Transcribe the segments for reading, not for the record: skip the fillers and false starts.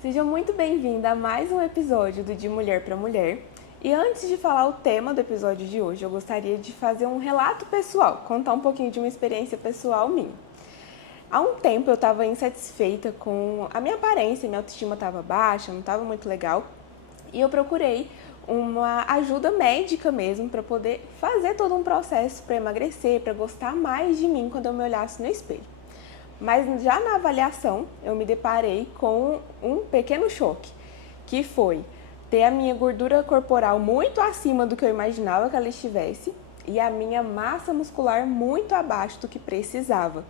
Seja muito bem-vinda a mais um episódio do De Mulher para Mulher. E antes de falar o tema do episódio de hoje, eu gostaria de fazer um relato pessoal, contar um pouquinho de uma experiência pessoal minha. Há um tempo eu estava insatisfeita com a minha aparência, minha autoestima estava baixa, não estava muito legal. E eu procurei uma ajuda médica mesmo para poder fazer todo um processo para emagrecer, para gostar mais de mim quando eu me olhasse no espelho. Mas já na avaliação eu me deparei com um pequeno choque, que foi ter a minha gordura corporal muito acima do que eu imaginava que ela estivesse e a minha massa muscular muito abaixo do que precisava.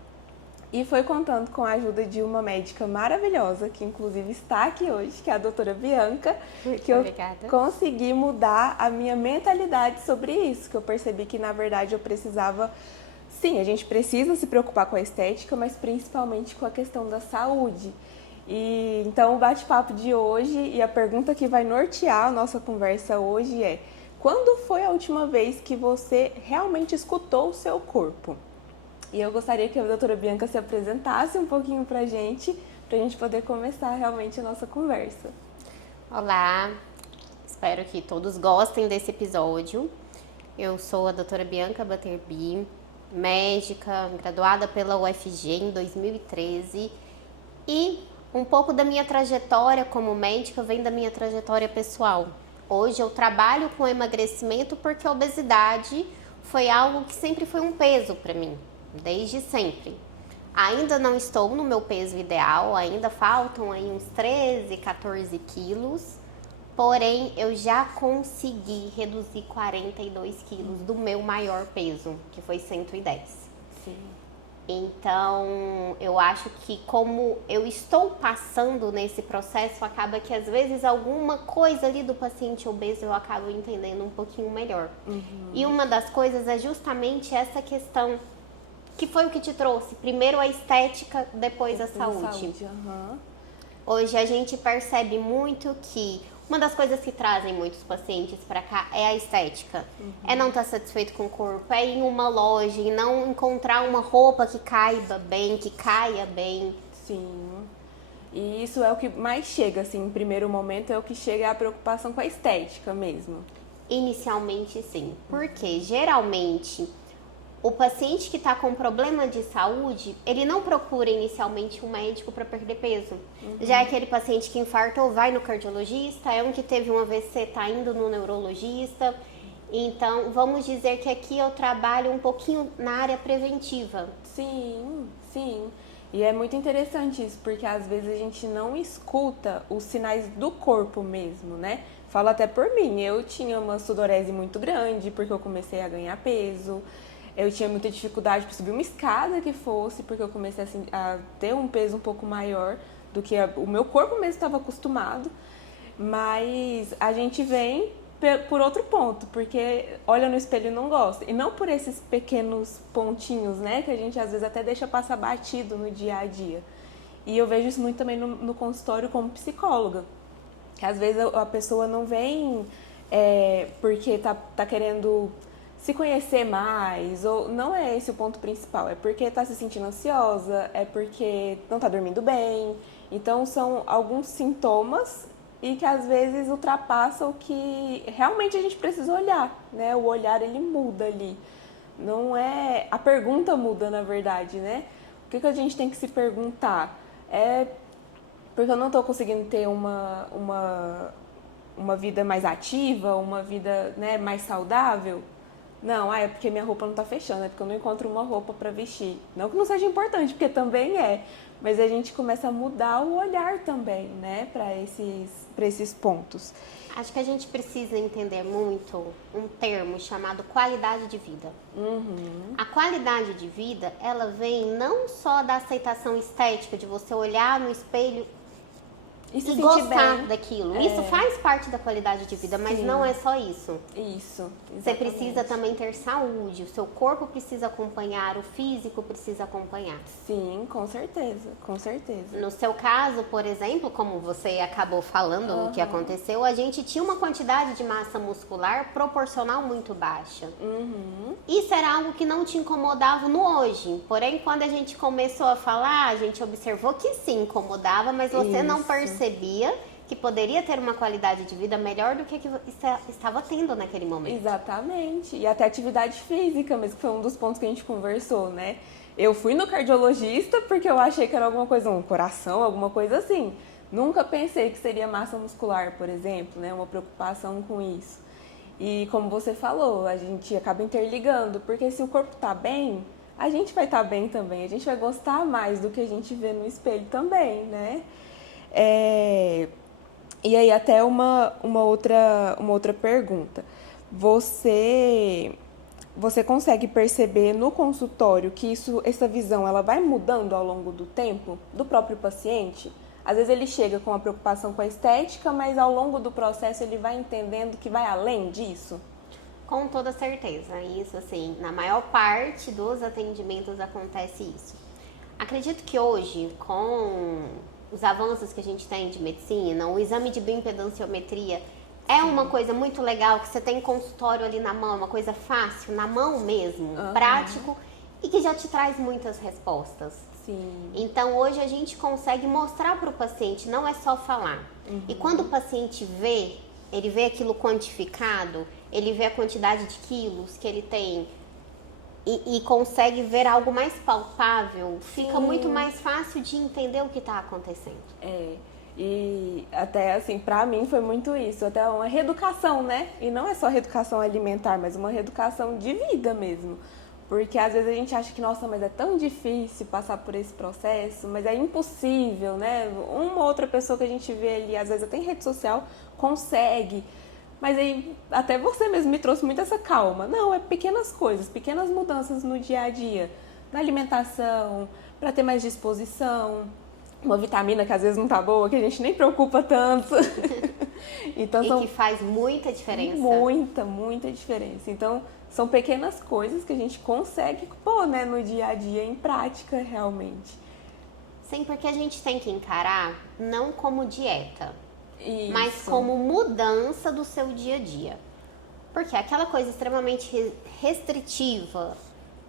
E foi contando com a ajuda de uma médica maravilhosa, que inclusive está aqui hoje, que é a doutora Bianca, que eu consegui mudar a minha mentalidade sobre isso, que eu percebi que na verdade eu precisava. Sim, a gente precisa se preocupar com a estética, mas principalmente com a questão da saúde. E então o bate-papo de hoje e a pergunta que vai nortear a nossa conversa hoje é: quando foi a última vez que você realmente escutou o seu corpo? E eu gostaria que a doutora Bianca se apresentasse um pouquinho pra gente poder começar realmente a nossa conversa. Olá, espero que todos gostem desse episódio. Eu sou a doutora Bianca Butterby, médica, graduada pela UFG em 2013 e um pouco da minha trajetória como médica vem da minha trajetória pessoal. Hoje eu trabalho com emagrecimento porque a obesidade foi algo que sempre foi um peso para mim, desde sempre. Ainda não estou no meu peso ideal, ainda faltam aí uns 13, 14 quilos, porém eu já consegui reduzir 42 quilos do meu maior peso, que foi 110. Sim. Então, eu acho que como eu estou passando nesse processo, acaba que às vezes alguma coisa ali do paciente obeso eu acabo entendendo um pouquinho melhor. E uma das coisas é justamente essa questão que foi o que te trouxe. Primeiro a estética, depois a saúde. Hoje a gente percebe muito que uma das coisas que trazem muitos pacientes para cá é a estética. É não estar satisfeito com o corpo, é ir em uma loja e não encontrar uma roupa que caiba bem, que caia bem. Sim. E isso é o que mais chega, assim, em primeiro momento, é o que chega a preocupação com a estética mesmo. Inicialmente, sim. Porque geralmente o paciente que está com problema de saúde, ele não procura inicialmente um médico para perder peso. Já é aquele paciente que infartou, vai no cardiologista, é um que teve um AVC, está indo no neurologista. Então, vamos dizer que aqui eu trabalho um pouquinho na área preventiva. Sim, sim. E é muito interessante isso, porque às vezes a gente não escuta os sinais do corpo mesmo, né? Falo até por mim, eu tinha uma sudorese muito grande porque eu comecei a ganhar peso. Eu tinha muita dificuldade para subir uma escada que fosse, porque eu comecei a ter um peso um pouco maior do que o meu corpo mesmo estava acostumado. Mas a gente vem por outro ponto, porque olha no espelho e não gosta. E não por esses pequenos pontinhos, né, que a gente às vezes até deixa passar batido no dia a dia. E eu vejo isso muito também no consultório como psicóloga. Que às vezes a pessoa não vem porque tá querendo se conhecer mais, ou não é esse o ponto principal, é porque está se sentindo ansiosa, é porque não está dormindo bem. Então são alguns sintomas e que às vezes ultrapassam o que realmente a gente precisa olhar, né? O olhar ele muda ali. Não é, a pergunta muda na verdade, né? O que a gente tem que se perguntar? É porque eu não estou conseguindo ter uma vida mais ativa, uma vida, né, mais saudável? Não, é porque minha roupa não tá fechando, é porque eu não encontro uma roupa para vestir. Não que não seja importante, porque também é, mas a gente começa a mudar o olhar também, né, para esses pontos. Acho que a gente precisa entender muito um termo chamado qualidade de vida. A qualidade de vida, ela vem não só da aceitação estética, de você olhar no espelho e gostar bem daquilo. Isso faz parte da qualidade de vida, mas não é só isso. Isso, exatamente. Você precisa também ter saúde, o seu corpo precisa acompanhar, o físico precisa acompanhar. Sim, com certeza, com certeza. No seu caso, por exemplo, como você acabou falando o que aconteceu, a gente tinha uma quantidade de massa muscular proporcional muito baixa. Isso era algo que não te incomodava no hoje. Porém, quando a gente começou a falar, a gente observou que sim, incomodava, mas você não percebeu percebia que poderia ter uma qualidade de vida melhor do que estava tendo naquele momento. Exatamente. E até atividade física mesmo, que foi um dos pontos que a gente conversou, né? Eu fui no cardiologista porque eu achei que era alguma coisa, um coração, alguma coisa assim. Nunca pensei que seria massa muscular, por exemplo, né? Uma preocupação com isso. E como você falou, a gente acaba interligando, porque se o corpo tá bem, a gente vai estar bem também. A gente vai gostar mais do que a gente vê no espelho também, né? E aí até uma outra pergunta. Você consegue perceber no consultório que essa visão ela vai mudando ao longo do tempo do próprio paciente? Às vezes ele chega com uma preocupação com a estética, mas ao longo do processo ele vai entendendo que vai além disso? Com toda certeza. Isso, assim, na maior parte dos atendimentos acontece isso. Acredito que hoje, com os avanços que a gente tem de medicina, o exame de bioimpedanciometria é uma coisa muito legal, que você tem consultório ali na mão, uma coisa fácil, na mão mesmo, prático, e que já te traz muitas respostas. Sim. Então, hoje a gente consegue mostrar para o paciente, não é só falar. E quando o paciente vê, ele vê aquilo quantificado, ele vê a quantidade de quilos que ele tem e consegue ver algo mais palpável, fica muito mais fácil de entender o que está acontecendo. E até assim, pra mim foi muito isso, até uma reeducação, né? E não é só reeducação alimentar, mas uma reeducação de vida mesmo. Porque às vezes a gente acha que, nossa, mas é tão difícil passar por esse processo, mas é impossível, né? Uma outra pessoa que a gente vê ali, às vezes até em rede social, consegue. Mas aí até você mesmo me trouxe muito essa calma. Não, é pequenas coisas, pequenas mudanças no dia a dia. Na alimentação, para ter mais disposição. Uma vitamina que às vezes não tá boa, que a gente nem preocupa tanto. Então, que faz muita diferença. Muita diferença. Então, são pequenas coisas que a gente consegue pôr, né, no dia a dia, em prática, realmente. Sim, porque a gente tem que encarar não como dieta, Isso. mas como mudança do seu dia a dia. Porque aquela coisa extremamente restritiva,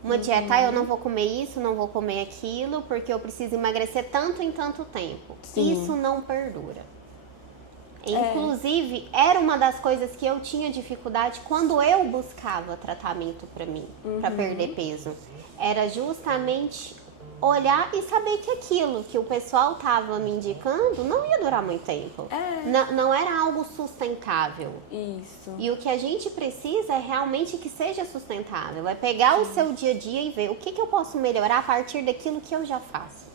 uma dieta, eu não vou comer isso, não vou comer aquilo, porque eu preciso emagrecer tanto em tanto tempo. Sim. Isso não perdura. Inclusive, era uma das coisas que eu tinha dificuldade quando eu buscava tratamento para mim, para perder peso. Era justamente olhar e saber que aquilo que o pessoal estava me indicando não ia durar muito tempo. Não era algo sustentável. Isso. E o que a gente precisa é realmente que seja sustentável. É pegar o seu dia a dia e ver o que eu posso melhorar a partir daquilo que eu já faço.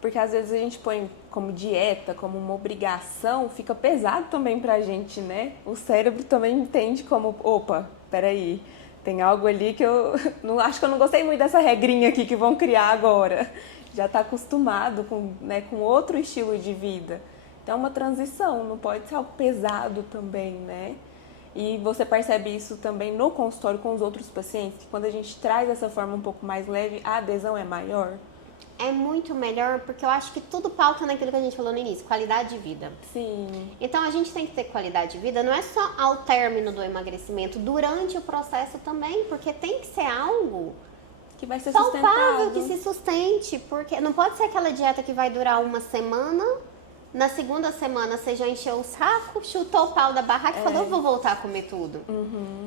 Porque às vezes a gente põe como dieta, como uma obrigação, fica pesado também pra gente, né? O cérebro também entende como, opa, peraí, tem algo ali que eu não acho que eu não gostei muito dessa regrinha aqui que vão criar agora. Já tá acostumado com outro estilo de vida. Então é uma transição, não pode ser algo pesado também, né? E você percebe isso também no consultório com os outros pacientes, que quando a gente traz essa forma um pouco mais leve, a adesão é maior? É muito melhor, porque eu acho que tudo pauta naquilo que a gente falou no início, qualidade de vida. Sim. Então a gente tem que ter qualidade de vida, não é só ao término do emagrecimento, durante o processo também, porque tem que ser algo que vai ser palpável, que se sustente, porque não pode ser aquela dieta que vai durar uma semana, na segunda semana você já encheu o saco, chutou o pau da barraca e falou, vou voltar a comer tudo.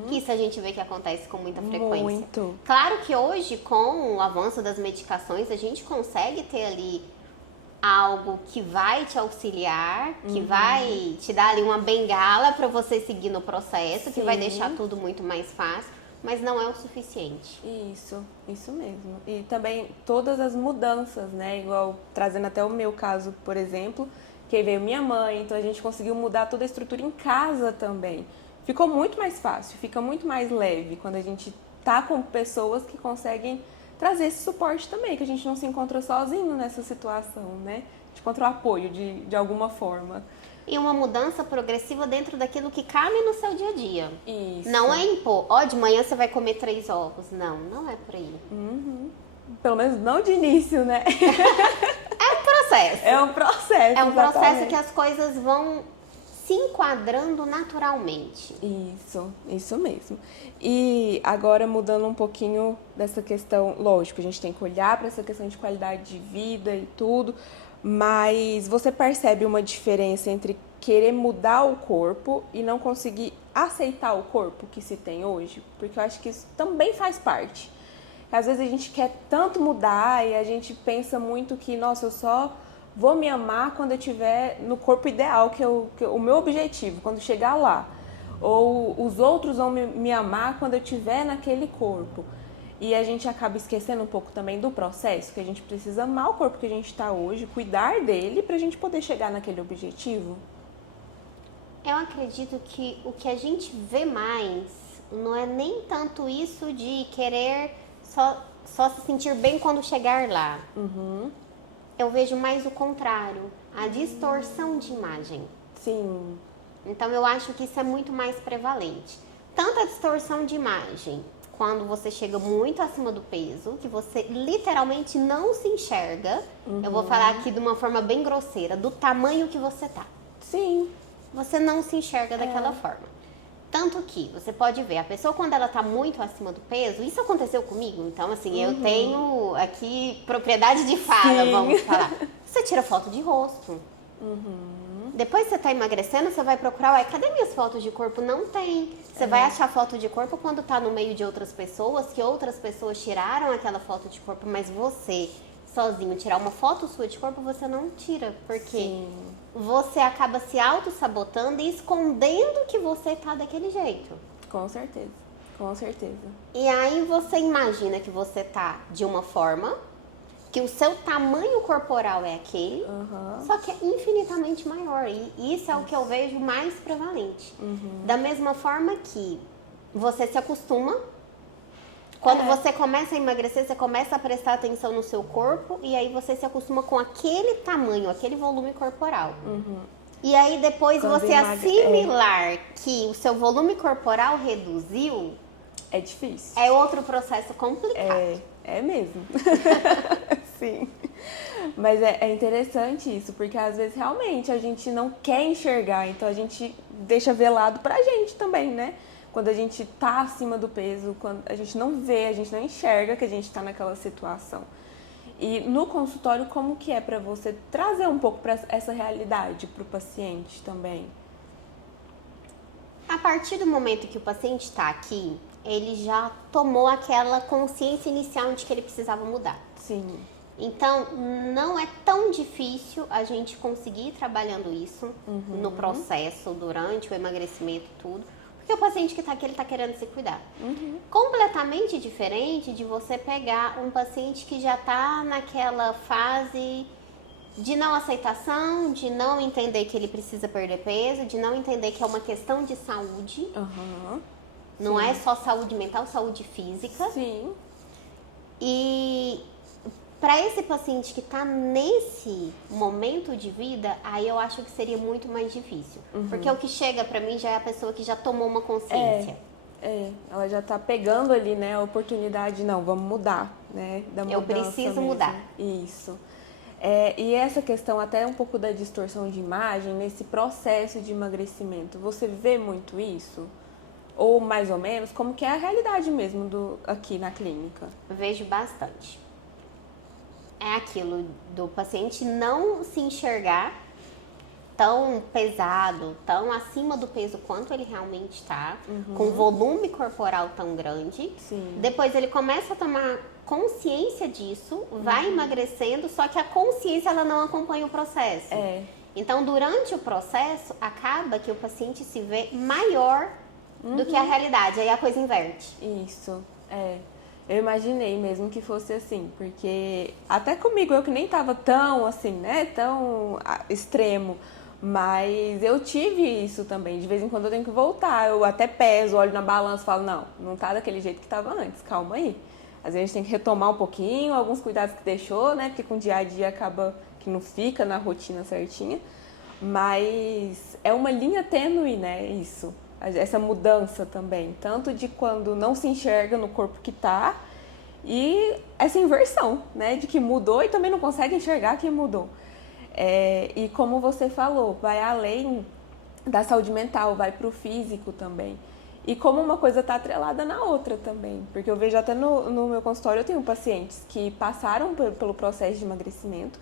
Que isso a gente vê que acontece com muita frequência. Muito. Claro que hoje, com o avanço das medicações, a gente consegue ter ali algo que vai te auxiliar, que vai te dar ali uma bengala para você seguir no processo, que vai deixar tudo muito mais fácil, mas não é o suficiente. Isso mesmo. E também todas as mudanças, né? Igual, trazendo até o meu caso, por exemplo, que veio minha mãe, então a gente conseguiu mudar toda a estrutura em casa também. Ficou muito mais fácil, fica muito mais leve quando a gente tá com pessoas que conseguem trazer esse suporte também, que a gente não se encontra sozinho nessa situação, né? A gente encontra o apoio de alguma forma. E uma mudança progressiva dentro daquilo que cabe no seu dia a dia. Isso. Não é impor, de manhã você vai comer 3 ovos. Não é por aí. Pelo menos não de início, né? É um processo. É um processo. É um processo que as coisas vão se enquadrando naturalmente. Isso mesmo. E agora mudando um pouquinho dessa questão, lógico, a gente tem que olhar para essa questão de qualidade de vida e tudo, Mas você percebe uma diferença entre querer mudar o corpo e não conseguir aceitar o corpo que se tem hoje? Porque eu acho que isso também faz parte. Às vezes a gente quer tanto mudar e a gente pensa muito que, nossa, eu só vou me amar quando eu estiver no corpo ideal, o meu objetivo, quando chegar lá. Ou os outros vão me amar quando eu estiver naquele corpo. E a gente acaba esquecendo um pouco também do processo, que a gente precisa amar o corpo que a gente está hoje, cuidar dele pra gente poder chegar naquele objetivo. Eu acredito que o que a gente vê mais não é nem tanto isso de querer só se sentir bem quando chegar lá. Eu vejo mais o contrário, a distorção de imagem. Sim. Então eu acho que isso é muito mais prevalente. Tanto a distorção de imagem, quando você chega muito acima do peso, que você literalmente não se enxerga, eu vou falar aqui de uma forma bem grosseira, do tamanho que você tá. Sim. Você não se enxerga daquela forma. Tanto que você pode ver, a pessoa quando ela tá muito acima do peso, isso aconteceu comigo, então assim, eu tenho aqui propriedade de fala, vamos falar. Você tira foto de rosto. Depois você tá emagrecendo, você vai procurar, ué, cadê minhas fotos de corpo? Não tem. Você vai achar foto de corpo quando tá no meio de outras pessoas, que outras pessoas tiraram aquela foto de corpo, mas você, sozinho, tirar uma foto sua de corpo, você não tira, porque você acaba se auto-sabotando e escondendo que você tá daquele jeito. Com certeza, com certeza. E aí você imagina que você tá de uma forma, que o seu tamanho corporal é aquele, só que é infinitamente maior. E isso é o que eu vejo mais prevalente. Da mesma forma que você se acostuma, quando você começa a emagrecer, você começa a prestar atenção no seu corpo e aí você se acostuma com aquele tamanho, aquele volume corporal. E aí depois Quando você assimilar que o seu volume corporal reduziu, é difícil. é outro processo complicado. É mesmo. Sim. Mas é interessante isso, porque às vezes realmente a gente não quer enxergar, então a gente deixa velado pra gente também, né? Quando a gente tá acima do peso, quando a gente não vê, a gente não enxerga que a gente tá naquela situação. E no consultório, como que é pra você trazer um pouco pra essa realidade pro paciente também? A partir do momento que o paciente está aqui, ele já tomou aquela consciência inicial de que ele precisava mudar. Sim. Então, não é tão difícil a gente conseguir ir trabalhando isso no processo, durante o emagrecimento e tudo. Porque o paciente que está aqui, ele está querendo se cuidar. Completamente diferente de você pegar um paciente que já está naquela fase de não aceitação, de não entender que ele precisa perder peso, de não entender que é uma questão de saúde. Não é só saúde mental, saúde física. Sim. E para esse paciente que está nesse momento de vida, aí eu acho que seria muito mais difícil. Porque o que chega para mim já é a pessoa que já tomou uma consciência. Ela já tá pegando ali, né, a oportunidade, não, vamos mudar, né, da mudança. Eu preciso mesmo. mudar. Isso. E essa questão até um pouco da distorção de imagem, nesse processo de emagrecimento, você vê muito isso? Ou mais ou menos, como que é a realidade mesmo aqui na clínica? Eu vejo bastante. É aquilo do paciente não se enxergar tão pesado, tão acima do peso quanto ele realmente está, com volume corporal tão grande. Sim. Depois ele começa a tomar consciência disso, vai emagrecendo, só que a consciência ela não acompanha o processo. Então, durante o processo, acaba que o paciente se vê maior do que a realidade, aí a coisa inverte. Isso, eu imaginei mesmo que fosse assim, porque até comigo, eu que nem tava tão assim, né, tão extremo, mas eu tive isso também, de vez em quando eu tenho que voltar, eu até peso, olho na balança e falo, não tá daquele jeito que tava antes, calma aí. Às vezes a gente tem que retomar um pouquinho, alguns cuidados que deixou, né, porque com o dia a dia acaba que não fica na rotina certinha, mas é uma linha tênue, né, isso. Essa mudança também, tanto de quando não se enxerga no corpo que tá e essa inversão, né, de que mudou e também não consegue enxergar que mudou. E como você falou, vai além da saúde mental, vai pro físico também. E como uma coisa está atrelada na outra também, porque eu vejo até no meu consultório, eu tenho pacientes que passaram pelo processo de emagrecimento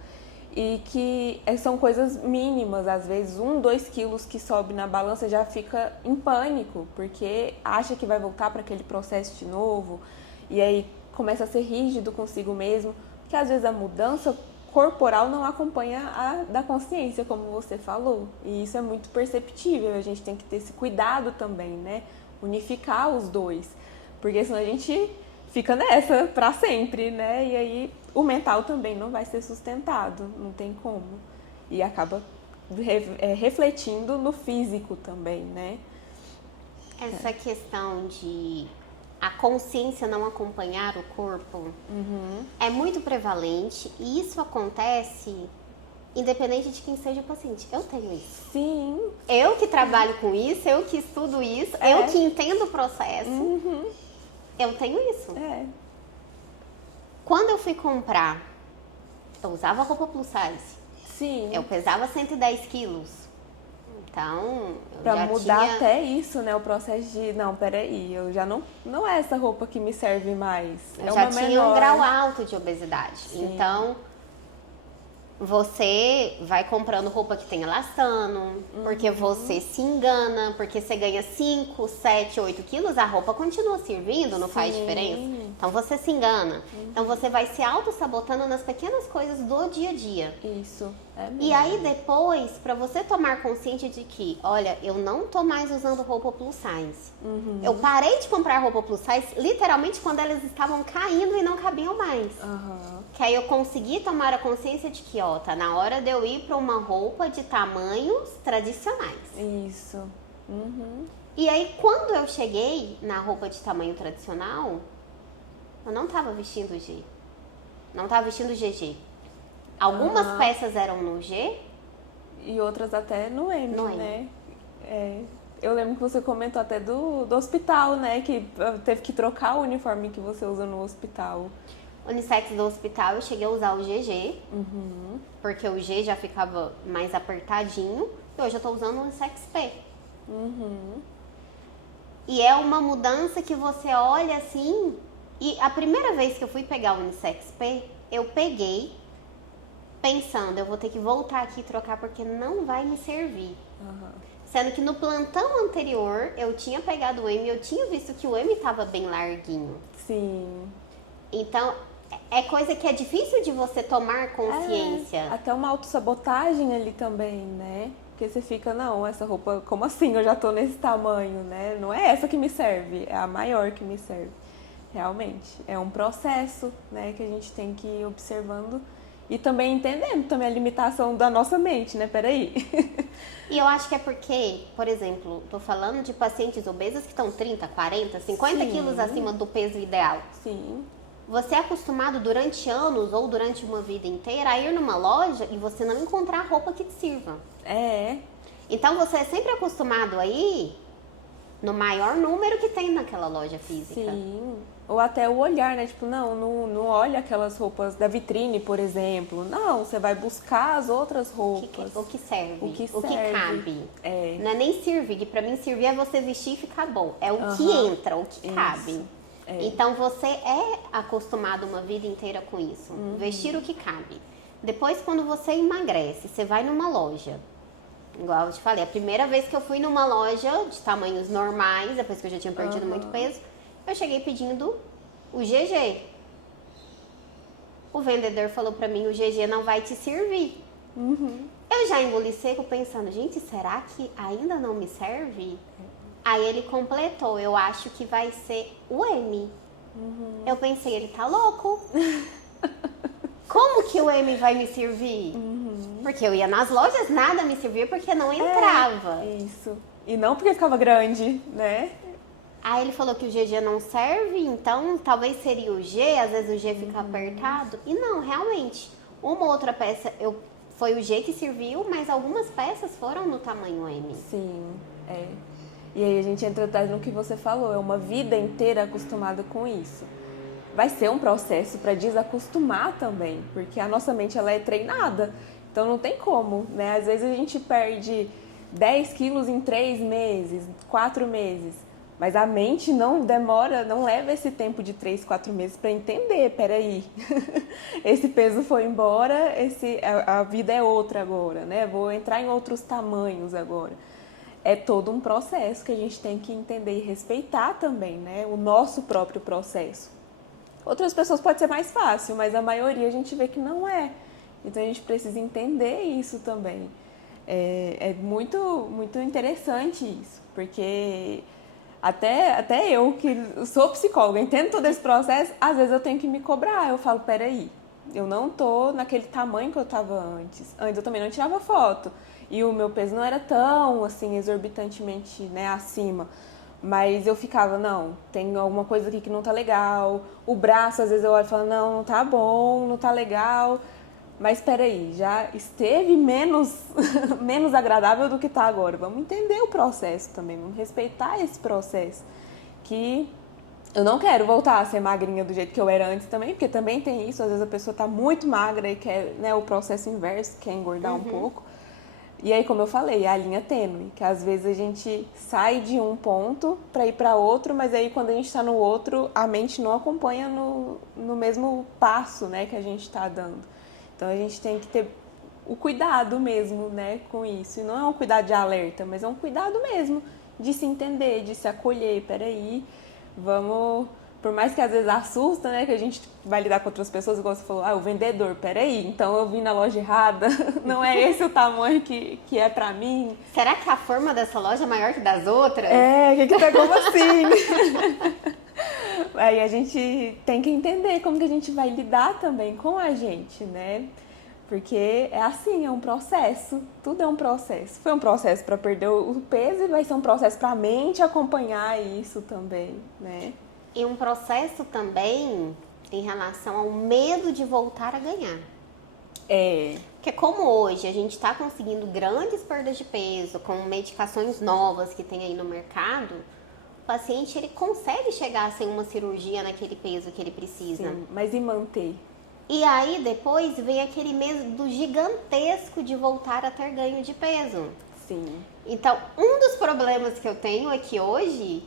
e que são coisas mínimas, às vezes 2 quilos que sobe na balança já fica em pânico, porque acha que vai voltar para aquele processo de novo, e aí começa a ser rígido consigo mesmo, porque às vezes a mudança corporal não acompanha a da consciência, como você falou, e isso é muito perceptível, a gente tem que ter esse cuidado também, né, unificar os dois, porque senão a gente fica nessa para sempre, né, e aí o mental também não vai ser sustentado, não tem como. E acaba refletindo no físico também, né? Essa questão de a consciência não acompanhar o corpo é muito prevalente e isso acontece independente de quem seja o paciente. Eu tenho isso. Sim. Eu que trabalho com isso, eu que estudo isso, eu que entendo o processo, eu tenho isso. Quando eu fui comprar, eu usava roupa plus size. Sim. Eu pesava 110 quilos. Então, eu pra já mudar tinha... até isso, né? O processo de, não, peraí, eu já não é essa roupa que me serve mais. Eu já tinha menor. um grau alto de obesidade. Sim. Então, você vai comprando roupa que tem elastano, porque você se engana, porque você ganha 5, 7, 8 quilos, a roupa continua servindo, não faz diferença. Então você se engana. Então você vai se auto-sabotando nas pequenas coisas do dia a dia. Isso, é mesmo. E aí depois, pra você tomar consciência de que, olha, eu não tô mais usando roupa plus size. Eu parei de comprar roupa plus size literalmente quando elas estavam caindo e não cabiam mais. Que aí eu consegui tomar a consciência de que, ó, tá na hora de eu ir pra uma roupa de tamanhos tradicionais. Isso. E aí quando eu cheguei na roupa de tamanho tradicional, eu não tava vestindo G. Não tava vestindo GG. Algumas peças eram no G. E outras até no M, No M. né? Eu lembro que você comentou até do hospital, né? Que teve que trocar o uniforme que você usa no hospital. Unissex do hospital, eu cheguei a usar o GG. Porque o G já ficava mais apertadinho. E hoje eu tô usando o Unissex P. E é uma mudança que você olha assim... E a primeira vez que eu fui pegar o Unissex P, eu peguei pensando, eu vou ter que voltar aqui e trocar porque não vai me servir. Sendo que no plantão anterior, eu tinha pegado o M e eu tinha visto que o M tava bem larguinho. Sim. Então, é coisa que é difícil de você tomar consciência. Até uma autossabotagem ali também, né? Porque você fica, não, essa roupa, como assim eu já tô nesse tamanho, né? Não é essa que me serve, é a maior que me serve. Realmente, é um processo, né, que a gente tem que ir observando e também entendendo também a limitação da nossa mente, né? Peraí. E eu acho que é porque, por exemplo, tô falando de pacientes obesas que estão 30, 40, 50 quilos acima do peso ideal. Sim. Você é acostumado durante anos ou durante uma vida inteira a ir numa loja e você não encontrar roupa que te sirva. Então você é sempre acostumado a ir no maior número que tem naquela loja física. Sim. Ou até o olhar, né? Tipo, não olha aquelas roupas da vitrine, por exemplo. Não, você vai buscar as outras roupas. O que serve. O que cabe. Não é nem servir, que pra mim servir é você vestir e ficar bom. É o que entra, o que cabe. Então você é acostumado uma vida inteira com isso. Vestir o que cabe. Depois, quando você emagrece, você vai numa loja. Igual eu te falei, a primeira vez que eu fui numa loja de tamanhos normais, depois que eu já tinha perdido muito peso, eu cheguei pedindo o GG. O vendedor falou pra mim, o GG não vai te servir. Eu já engoli seco pensando, gente, será que ainda não me serve? Aí ele completou, eu acho que vai ser o M. Eu pensei, ele tá louco? Como que o M vai me servir? Porque eu ia nas lojas, nada me servia porque não entrava. Isso. E não porque ficava grande, né? Aí ele falou que o GG não serve, então talvez seria o G, às vezes o G fica apertado. E não, realmente, uma outra peça foi o G que serviu, mas algumas peças foram no tamanho M. Sim, E aí a gente entra atrás no que você falou, é uma vida inteira acostumada com isso. Vai ser um processo para desacostumar também, porque a nossa mente ela é treinada, então não tem como, né? Às vezes a gente perde 10 quilos em 3 meses, 4 meses, Mas a mente não demora, não leva esse tempo de 3, 4 meses para entender, peraí, esse peso foi embora, a vida é outra agora, né? Vou entrar em outros tamanhos agora. É todo um processo que a gente tem que entender e respeitar também, né? O nosso próprio processo. Outras pessoas pode ser mais fácil, mas a maioria a gente vê que não é. Então a gente precisa entender isso também. É muito, muito interessante isso, porque até eu, que sou psicóloga, entendo todo esse processo, às vezes eu tenho que me cobrar. Eu falo, peraí, eu não tô naquele tamanho que eu tava antes. Antes eu também não tirava foto. E o meu peso não era tão, assim, exorbitantemente, né, acima. Mas eu ficava, não, tem alguma coisa aqui que não tá legal. O braço, às vezes eu olho e falo, não tá bom, não tá legal. Mas peraí, já esteve menos, menos agradável do que tá agora. Vamos entender o processo também, vamos respeitar esse processo. Que eu não quero voltar a ser magrinha do jeito que eu era antes também, porque também tem isso. Às vezes a pessoa tá muito magra e quer, né, o processo inverso, quer engordar um pouco. E aí, como eu falei, a linha tênue, que às vezes a gente sai de um ponto para ir para outro, mas aí quando a gente está no outro, a mente não acompanha no mesmo passo, né, que a gente está dando. Então a gente tem que ter o cuidado mesmo, né, com isso. E não é um cuidado de alerta, mas é um cuidado mesmo de se entender, de se acolher. Peraí, vamos... Por mais que às vezes assusta, né, que a gente vai lidar com outras pessoas, igual você falou, o vendedor, peraí, então eu vim na loja errada, não é esse o tamanho que é pra mim. Será que a forma dessa loja é maior que das outras? O que tá como assim? Aí a gente tem que entender como que a gente vai lidar também com a gente, né? Porque é assim, é um processo, tudo é um processo. Foi um processo para perder o peso e vai ser um processo para a mente acompanhar isso também, né? E um processo também em relação ao medo de voltar a ganhar. Porque como hoje a gente está conseguindo grandes perdas de peso com medicações novas que tem aí no mercado, o paciente ele consegue chegar sem uma cirurgia naquele peso que ele precisa. Sim, mas e manter? E aí depois vem aquele medo gigantesco de voltar a ter ganho de peso. Sim. Então, um dos problemas que eu tenho aqui hoje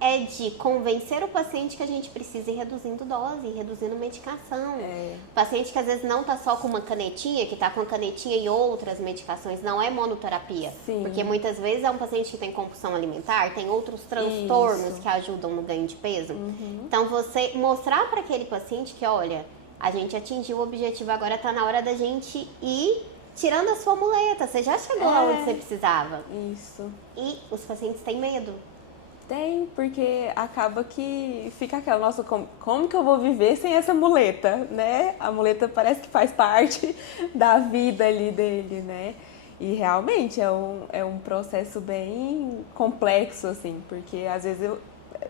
é de convencer o paciente que a gente precisa ir reduzindo dose, ir reduzindo medicação. Paciente que às vezes não tá só com uma canetinha, que tá com a canetinha e outras medicações, não é monoterapia. Sim. Porque muitas vezes é um paciente que tem compulsão alimentar, tem outros transtornos que ajudam no ganho de peso. Então você mostrar para aquele paciente que, olha, a gente atingiu o objetivo, agora tá na hora da gente ir tirando a sua muleta, você já chegou aonde você precisava. Isso. E os pacientes têm medo. Tem, porque acaba que fica aquela, nossa, como que eu vou viver sem essa muleta, né? A muleta parece que faz parte da vida ali dele, né? E realmente é um processo bem complexo, assim, porque às vezes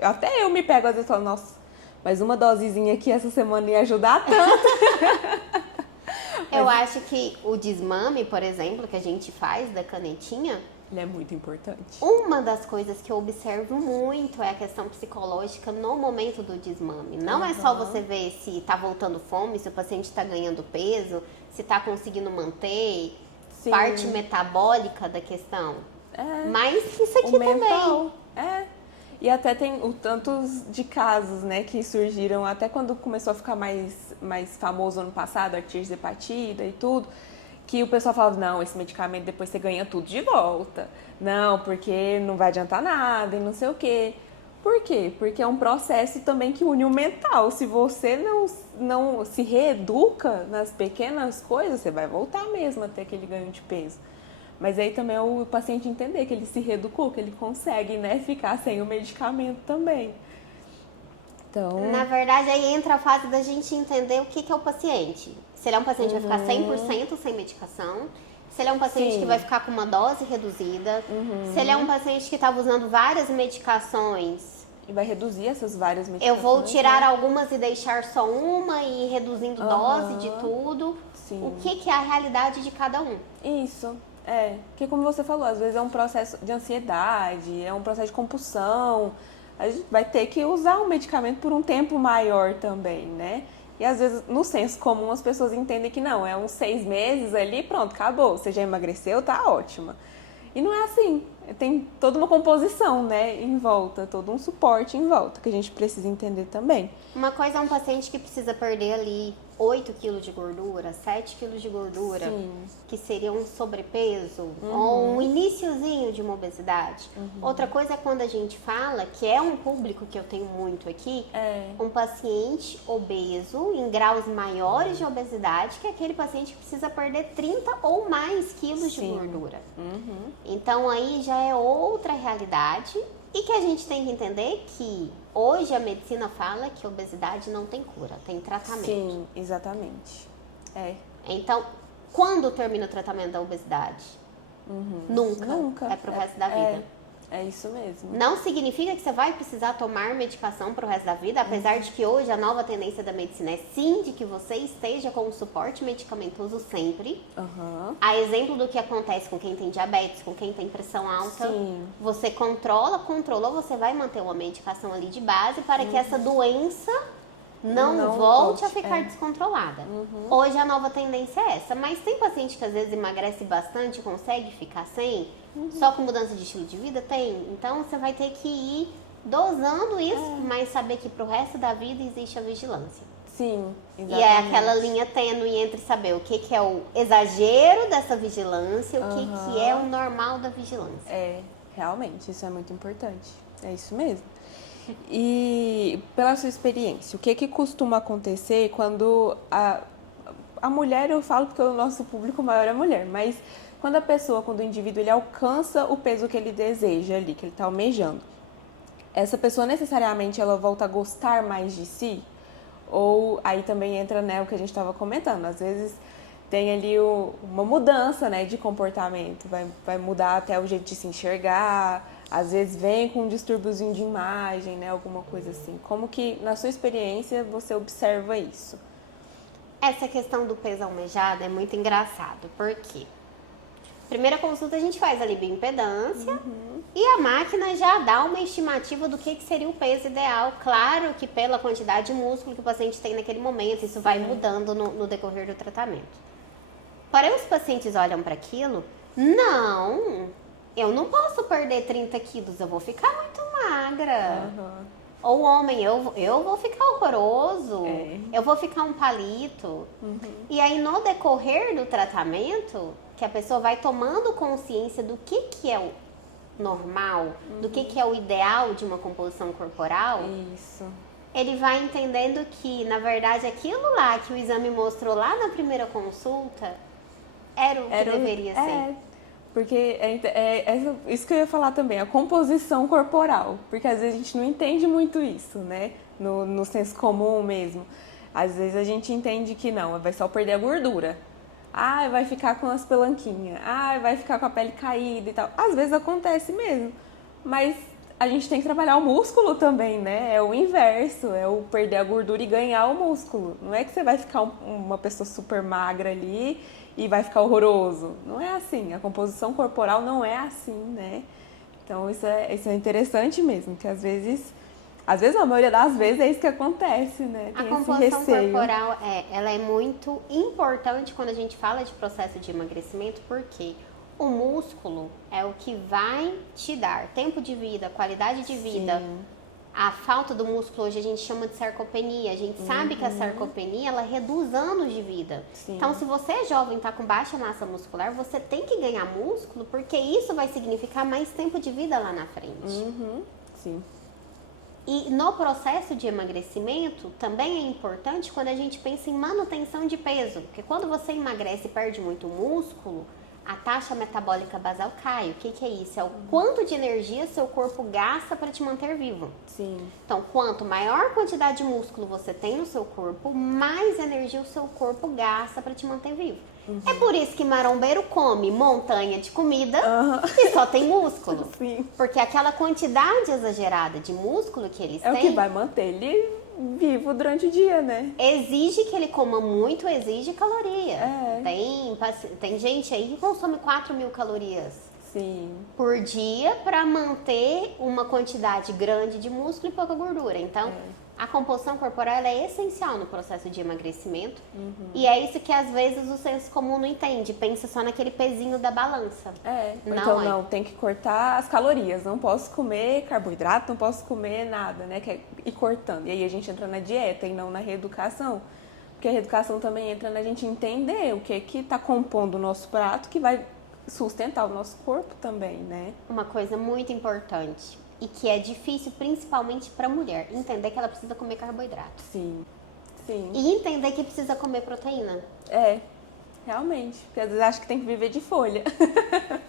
até eu me pego, às vezes falo, nossa, mas uma dosezinha aqui essa semana ia ajudar tanto. Eu acho que o desmame, por exemplo, que a gente faz da canetinha, ele é muito importante. Uma das coisas que eu observo muito é a questão psicológica no momento do desmame. Não é só você ver se tá voltando fome, se o paciente tá ganhando peso, se tá conseguindo manter, parte metabólica da questão. Mas isso aqui também. E até tem o tantos de casos, né, que surgiram até quando começou a ficar mais famoso ano passado, artrite hepatite e tudo, que o pessoal falava, não, esse medicamento depois você ganha tudo de volta. Não, porque não vai adiantar nada e não sei o quê. Por quê? Porque é um processo também que une o mental. Se você não se reeduca nas pequenas coisas, você vai voltar mesmo a ter aquele ganho de peso. Mas aí também é o paciente entender que ele se reeducou, que ele consegue, né, ficar sem o medicamento também. Então... Na verdade, aí entra a fase da gente entender o que é o paciente. Se ele é um paciente que vai ficar 100% sem medicação, se ele é um paciente que vai ficar com uma dose reduzida, se ele é um paciente que estava usando várias medicações. E vai reduzir essas várias medicações. Eu vou tirar algumas e deixar só uma e ir reduzindo dose de tudo. Sim. O que é a realidade de cada um. Isso. Porque como você falou, às vezes é um processo de ansiedade, é um processo de compulsão. A gente vai ter que usar um medicamento por um tempo maior também, né? E às vezes, no senso comum, as pessoas entendem que não, é uns 6 meses ali, pronto, acabou. Você já emagreceu, tá ótima. E não é assim. Tem toda uma composição, né, em volta, todo um suporte em volta, que a gente precisa entender também. Uma coisa é um paciente que precisa perder ali 8 quilos de gordura, 7 quilos de gordura, Sim. que seria um sobrepeso ou um iniciozinho de uma obesidade. Outra coisa é quando a gente fala, que é um público que eu tenho muito aqui, um paciente obeso em graus maiores de obesidade, que é aquele paciente que precisa perder 30 ou mais quilos de gordura. Então aí já é outra realidade. E que a gente tem que entender que hoje a medicina fala que a obesidade não tem cura, tem tratamento. Sim, exatamente. Então, quando termina o tratamento da obesidade? Nunca. É pro resto da vida. É isso mesmo. Não significa que você vai precisar tomar medicação pro resto da vida, apesar de que hoje a nova tendência da medicina é sim de que você esteja com o suporte medicamentoso sempre. A exemplo do que acontece com quem tem diabetes, com quem tem pressão alta. Sim. Você controlou, você vai manter uma medicação ali de base para que essa doença não volte a ficar descontrolada. Hoje a nova tendência é essa, mas tem paciente que às vezes emagrece bastante, consegue ficar sem, só com mudança de estilo de vida? Tem. Então você vai ter que ir dosando isso, mas saber que pro resto da vida existe a vigilância. Sim, exatamente. E é aquela linha tênue entre saber o que é o exagero dessa vigilância e o que é o normal da vigilância. Realmente, isso é muito importante. É isso mesmo. E pela sua experiência, o que costuma acontecer quando a mulher, eu falo porque o nosso público maior é mulher, mas quando o indivíduo ele alcança o peso que ele deseja ali, que ele está almejando, essa pessoa necessariamente ela volta a gostar mais de si? Ou aí também entra, né, o que a gente estava comentando, às vezes tem ali uma mudança, né, de comportamento, vai mudar até o jeito de se enxergar, às vezes vem com um distúrbiozinho de imagem, né, alguma coisa assim. Como que, na sua experiência, você observa isso? Essa questão do peso almejado é muito engraçado, porque primeira consulta a gente faz ali bioimpedância e a máquina já dá uma estimativa do que seria o peso ideal. Claro que pela quantidade de músculo que o paciente tem naquele momento, isso vai mudando no decorrer do tratamento. Porém, os pacientes olham para aquilo, não, eu não posso perder 30 quilos, eu vou ficar muito magra. Ou homem, eu vou ficar horroroso, eu vou ficar um palito. E aí, no decorrer do tratamento, que a pessoa vai tomando consciência do que é o normal, do que é o ideal de uma composição corporal, ele vai entendendo que, na verdade, aquilo lá que o exame mostrou lá na primeira consulta era o que deveria ser. Porque isso que eu ia falar também, a composição corporal. Porque às vezes a gente não entende muito isso, né? No senso comum mesmo. Às vezes a gente entende que não, vai só perder a gordura. Vai ficar com as pelanquinhas. Vai ficar com a pele caída e tal. Às vezes acontece mesmo. Mas a gente tem que trabalhar o músculo também, né? É o inverso, é o perder a gordura e ganhar o músculo. Não é que você vai ficar uma pessoa super magra ali e vai ficar horroroso. Não é assim, a composição corporal não é assim, né? Então isso é interessante mesmo, que às vezes a maioria das vezes é isso que acontece, né? Tem a composição corporal, ela é muito importante quando a gente fala de processo de emagrecimento, porque o músculo é o que vai te dar tempo de vida, qualidade de vida. A falta do músculo hoje a gente chama de sarcopenia. A gente sabe que a sarcopenia ela reduz anos de vida. Então, se você é jovem e está com baixa massa muscular, você tem que ganhar músculo, porque isso vai significar mais tempo de vida lá na frente. E no processo de emagrecimento, também é importante quando a gente pensa em manutenção de peso. Porque quando você emagrece e perde muito músculo, a taxa metabólica basal cai. O que é isso? É o quanto de energia seu corpo gasta para te manter vivo. Então, quanto maior quantidade de músculo você tem no seu corpo, mais energia o seu corpo gasta para te manter vivo. É por isso que marombeiro come montanha de comida e só tem músculo. Porque aquela quantidade exagerada de músculo que eles têm... É o que vai manter ele vivo durante o dia, né? Exige que ele coma muito, exige caloria. Tem gente aí que consome 4.000 calorias por dia para manter uma quantidade grande de músculo e pouca gordura. Então, A composição corporal ela é essencial no processo de emagrecimento. E é isso que às vezes o senso comum não entende. Pensa só naquele pezinho da balança. Não, tem que cortar as calorias. Não posso comer carboidrato, não posso comer nada, né? Que é ir cortando. E aí a gente entra na dieta e não na reeducação. Porque a reeducação também entra na gente entender o que está compondo o nosso prato, que vai sustentar o nosso corpo também, né? Uma coisa muito importante e que é difícil principalmente para mulher, entender que ela precisa comer carboidrato. Sim. E entender que precisa comer proteína. Realmente. Porque às vezes acha que tem que viver de folha.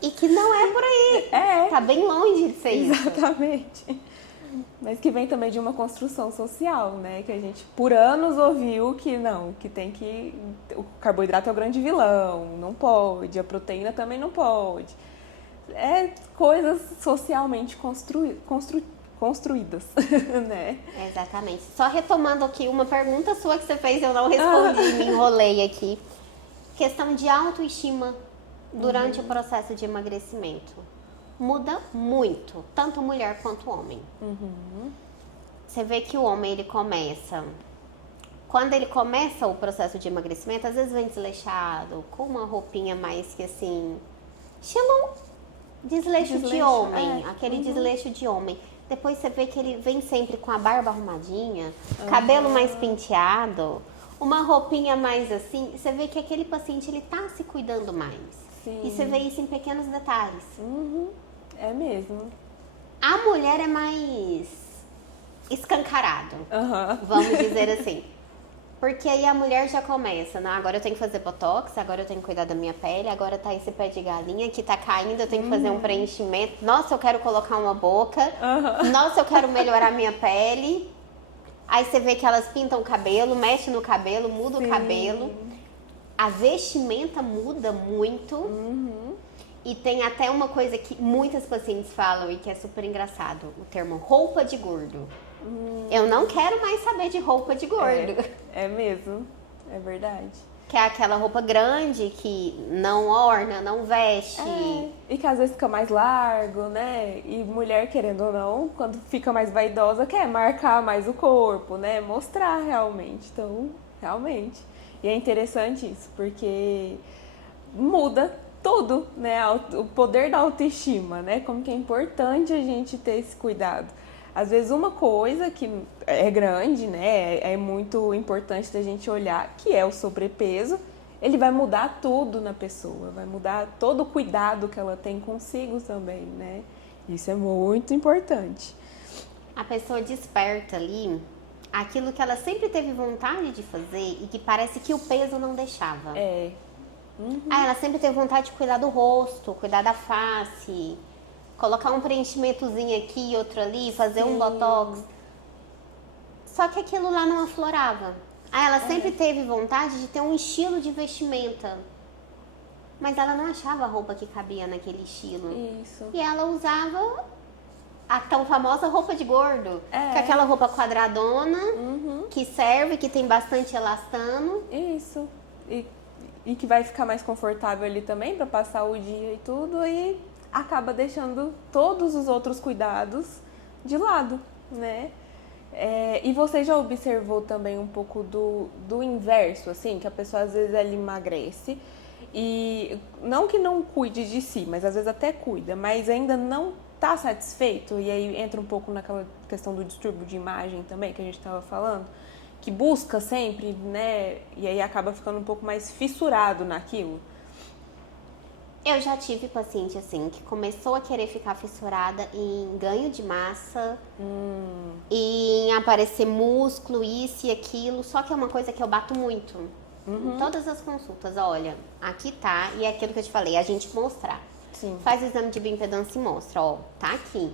E que não é por aí. Tá bem longe de ser isso. Exatamente. Mas que vem também de uma construção social, né? Que a gente por anos ouviu que não, que tem que... O carboidrato é o grande vilão, não pode, a proteína também não pode. Coisas socialmente construídas, né? Exatamente. Só retomando aqui uma pergunta sua que você fez, eu não respondi, me enrolei aqui. Questão de autoestima durante o processo de emagrecimento. Muda muito, tanto mulher quanto homem. Você vê que o homem, ele começa... Quando ele começa o processo de emagrecimento, às vezes vem desleixado, com uma roupinha mais que assim... Estilo desleixo de homem, aquele desleixo de homem. Depois você vê que ele vem sempre com a barba arrumadinha, cabelo mais penteado, uma roupinha mais assim. Você vê que aquele paciente, ele tá se cuidando mais. Sim. E você vê isso em pequenos detalhes. É mesmo. A mulher é mais escancarado, vamos dizer assim. Porque aí a mulher já começa, né? Agora eu tenho que fazer botox, agora eu tenho que cuidar da minha pele, agora tá esse pé de galinha que tá caindo, eu tenho que fazer um preenchimento. Nossa, eu quero colocar uma boca. Nossa, eu quero melhorar minha pele. Aí você vê que elas pintam o cabelo, mexem no cabelo, muda o cabelo. A vestimenta muda muito. E tem até uma coisa que muitas pacientes falam e que é super engraçado, o termo roupa de gordo. Eu não quero mais saber de roupa de gordo. É mesmo, é verdade. Que é aquela roupa grande que não orna, não veste. E que às vezes fica mais largo, né? E mulher, querendo ou não, quando fica mais vaidosa, quer marcar mais o corpo, né? Mostrar realmente. Então, realmente. E é interessante isso, porque muda tudo, né? O poder da autoestima, né? Como que é importante a gente ter esse cuidado. Às vezes uma coisa que é grande, né? É muito importante da gente olhar, que é o sobrepeso, ele vai mudar tudo na pessoa, vai mudar todo o cuidado que ela tem consigo também, né? Isso é muito importante. A pessoa desperta ali aquilo que ela sempre teve vontade de fazer e que parece que o peso não deixava. Ela sempre teve vontade de cuidar do rosto, cuidar da face, colocar um preenchimentozinho aqui e outro ali, fazer um botox. Só que aquilo lá não aflorava. Ela sempre teve vontade de ter um estilo de vestimenta. Mas ela não achava a roupa que cabia naquele estilo. Isso. E ela usava a tão famosa roupa de gordo. Que é aquela roupa quadradona, que serve, que tem bastante elastano. Isso. E que vai ficar mais confortável ali também para passar o dia e tudo. E acaba deixando todos os outros cuidados de lado, né? E você já observou também um pouco do inverso, assim, que a pessoa às vezes ela emagrece e não que não cuide de si, mas às vezes até cuida, mas ainda não tá satisfeito, e aí entra um pouco naquela questão do distúrbio de imagem também, que a gente estava falando, que busca sempre, né, e aí acaba ficando um pouco mais fissurado naquilo. Eu já tive paciente assim, que começou a querer ficar fissurada em ganho de massa, em aparecer músculo, isso e aquilo, só que é uma coisa que eu bato muito. Em todas as consultas, olha, aqui tá, e é aquilo que eu te falei, a gente mostrar. Sim. Faz o exame de bioimpedância e mostra, ó, tá aqui.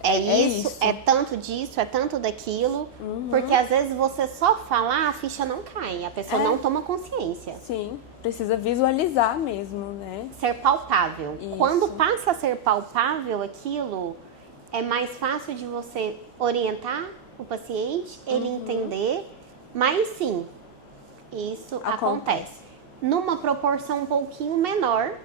É isso, é tanto disso, é tanto daquilo, porque às vezes você só falar, a ficha não cai, a pessoa não toma consciência. Sim, precisa visualizar mesmo, né? Ser palpável. Isso. Quando passa a ser palpável aquilo, é mais fácil de você orientar o paciente, ele entender, mas sim, isso acontece. Numa proporção um pouquinho menor,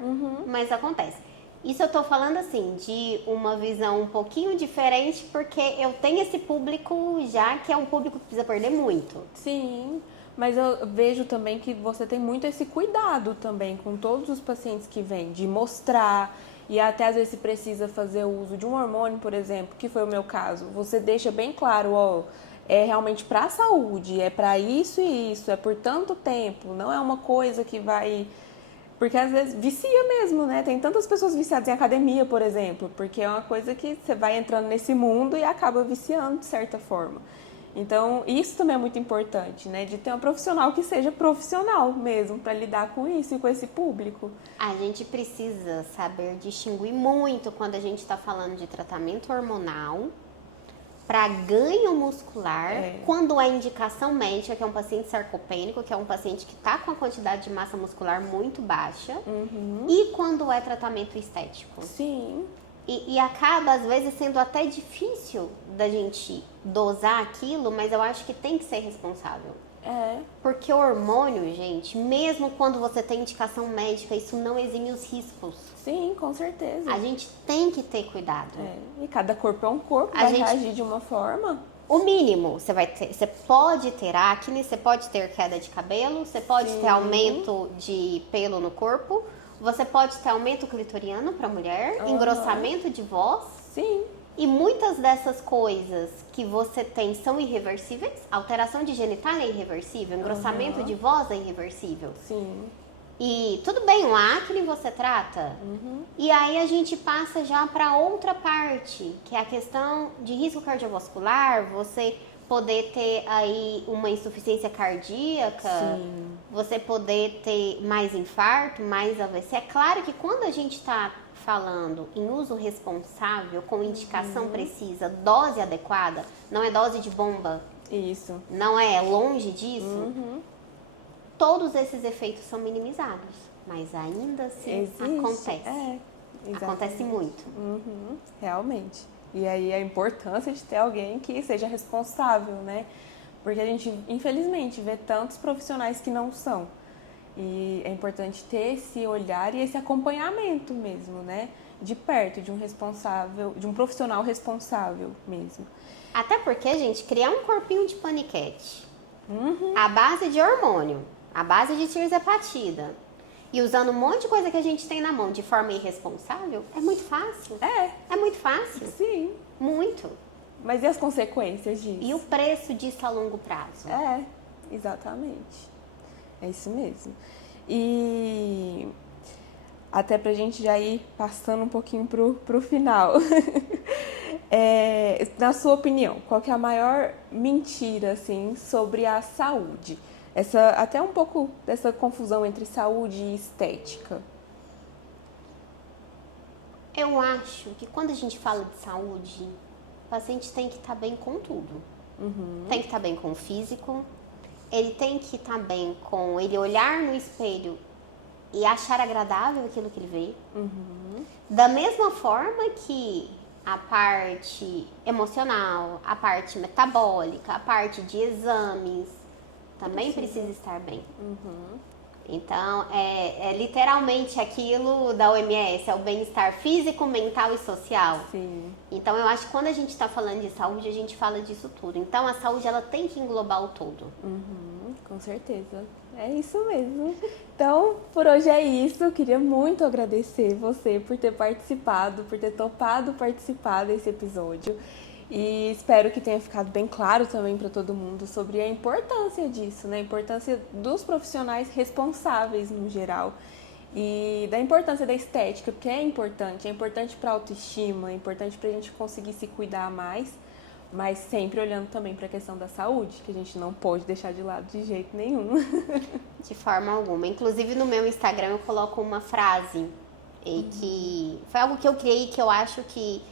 mas acontece. Isso eu tô falando assim, de uma visão um pouquinho diferente, porque eu tenho esse público já que é um público que precisa perder muito. Sim, mas eu vejo também que você tem muito esse cuidado também com todos os pacientes que vêm, de mostrar, e até às vezes se precisa fazer o uso de um hormônio, por exemplo, que foi o meu caso, você deixa bem claro, ó, é realmente para a saúde, é para isso e isso, é por tanto tempo, não é uma coisa que vai... Porque às vezes vicia mesmo, né? Tem tantas pessoas viciadas em academia, por exemplo, porque é uma coisa que você vai entrando nesse mundo e acaba viciando de certa forma. Então, isso também é muito importante, né? De ter uma profissional que seja profissional mesmo, para lidar com isso e com esse público. A gente precisa saber distinguir muito quando a gente está falando de tratamento hormonal para ganho muscular, quando é indicação médica, que é um paciente sarcopênico, que é um paciente que está com a quantidade de massa muscular muito baixa, e quando é tratamento estético. Sim. E acaba, às vezes, sendo até difícil da gente dosar aquilo, mas eu acho que tem que ser responsável. Porque o hormônio, gente, mesmo quando você tem indicação médica, isso não exime os riscos. Sim, com certeza. A gente tem que ter cuidado. E cada corpo é um corpo, vai reagir de uma forma. O mínimo, você pode ter acne, você pode ter queda de cabelo, você pode ter aumento de pelo no corpo, você pode ter aumento clitoriano para mulher, engrossamento de voz. Sim. E muitas dessas coisas que você tem são irreversíveis. Alteração de genitália é irreversível, engrossamento de voz é irreversível. Sim. E tudo bem, o acne você trata. E aí a gente passa já para outra parte, que é a questão de risco cardiovascular, você poder ter aí uma insuficiência cardíaca, você poder ter mais infarto, mais AVC. É claro que quando a gente está falando em uso responsável, com indicação precisa, dose adequada, não é dose de bomba. Isso. Não é longe disso. Todos esses efeitos são minimizados, mas ainda assim acontece. Acontece muito. Realmente. E aí a importância de ter alguém que seja responsável, né? Porque a gente, infelizmente, vê tantos profissionais que não são. E é importante ter esse olhar e esse acompanhamento mesmo, né? De perto, de um responsável, de um profissional responsável mesmo. Até porque, gente, criar um corpinho de paniquete à base de hormônio, à base de tirzepatida, e usando um monte de coisa que a gente tem na mão de forma irresponsável, é muito fácil. É muito fácil. Sim. Muito. Mas e as consequências disso? E o preço disso a longo prazo? Exatamente. É isso mesmo. E até pra gente já ir passando um pouquinho pro final. Na sua opinião, qual que é a maior mentira, assim, sobre a saúde? Até um pouco dessa confusão entre saúde e estética. Eu acho que quando a gente fala de saúde, o paciente tem que estar bem com tudo. Tem que estar bem com o físico, ele tem que estar bem com ele olhar no espelho e achar agradável aquilo que ele vê. Da mesma forma que a parte emocional, a parte metabólica, a parte de exames, também precisa estar bem. Então, é literalmente aquilo da OMS, é o bem-estar físico, mental e social. Sim. Então, eu acho que quando a gente está falando de saúde, a gente fala disso tudo. Então, a saúde, ela tem que englobar o todo. Com certeza. É isso mesmo. Então, por hoje é isso. Eu queria muito agradecer você por ter participado, por ter topado participar desse episódio. E espero que tenha ficado bem claro também para todo mundo sobre a importância disso, né? A importância dos profissionais responsáveis no geral. E da importância da estética, porque é importante para a autoestima, é importante para a gente conseguir se cuidar mais, mas sempre olhando também para a questão da saúde, que a gente não pode deixar de lado de jeito nenhum. De forma alguma. Inclusive no meu Instagram eu coloco uma frase que foi algo que eu criei que eu acho que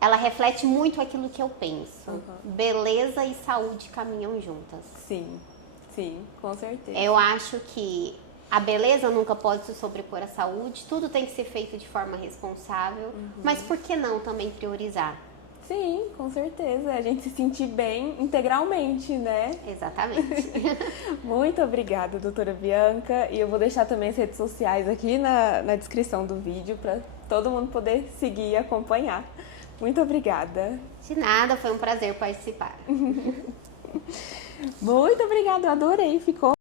ela reflete muito aquilo que eu penso. Beleza e saúde caminham juntas. Sim, com certeza. Eu acho que a beleza nunca pode se sobrepor à saúde, tudo tem que ser feito de forma responsável, mas por que não também priorizar? Sim, com certeza. A gente se sentir bem integralmente, né? Exatamente. Muito obrigada, doutora Bianca. E eu vou deixar também as redes sociais aqui na descrição do vídeo para todo mundo poder seguir e acompanhar. Muito obrigada. De nada, foi um prazer participar. Muito obrigada, eu adorei, ficou